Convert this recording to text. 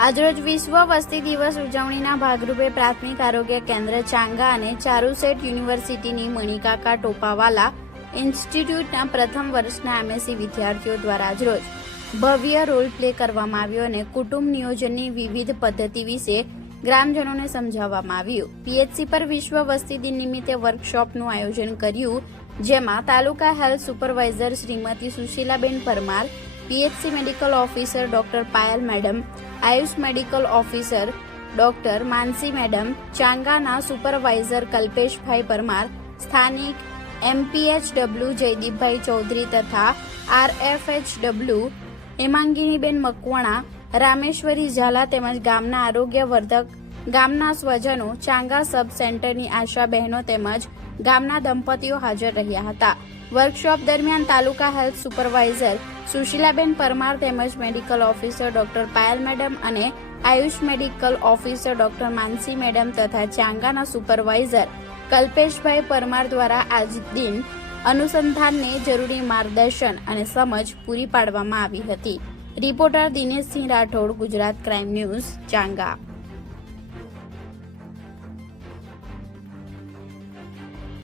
આજરોજ વિશ્વ વસ્તી દિવસ ઉજવણીના ભાગરૂપે પ્રાથમિક આરોગ્ય કેન્દ્ર ચાંગા અને ચારુસેટ યુનિવર્સિટીની મણિકાકા ટોપાવાલા ઇન્સ્ટિટ્યૂટના પ્રથમ વર્ષના એમએસસી વિદ્યાર્થીઓ દ્વારા આજરોજ ભવ્ય રોલ પ્લે કરવામાં આવ્યો અને કુટુંબ નિયોજનની વિવિધ પદ્ધતિ વિશે ગ્રામજનોને સમજાવવામાં આવ્યું. પીએચસી પર વિશ્વ વસ્તી દિન નિમિત્તે વર્કશોપનું આયોજન કર્યું, જેમાં taluka health supervisor Shrimati Sushilaben Parmar PHC medical officer doctor Payal madam Ayush medical officer doctor Mansi madam ચાંગાના supervisor Kalpeshbhai Parmar સ્થાનિક એમપીએચડબલ્યુ જયદીપભાઈ ચૌધરી તથા આરએફએચડબલ્યુ હેમાંગીનીબેન મકવાણા રામેશ્વરી ઝાલા તેમજ ગામના આરોગ્ય વર્ધક, ગામના સ્વજનો, ચાંગા સબ સેન્ટરની આશા બહેનો તેમજ ગામના દંપતીઓ હાજર રહ્યા હતા. વર્કશોપ દરમિયાન તાલુકા હેલ્થ સુપરવાઇઝર સુશીલાબેન પરમાર તેમજ medical officer doctor Payal madam અને Ayush medical officer doctor Mansi madam તથા ચાંગાના સુપરવાઇઝર કલ્પેશભાઈ પરમાર દ્વારા આજ દિન અનુસંધાનને જરૂરી માર્ગદર્શન અને સમજ પૂરી પાડવામાં આવી હતી. Reporter Dineshsinh Rathod, Gujarat crime news, Changa.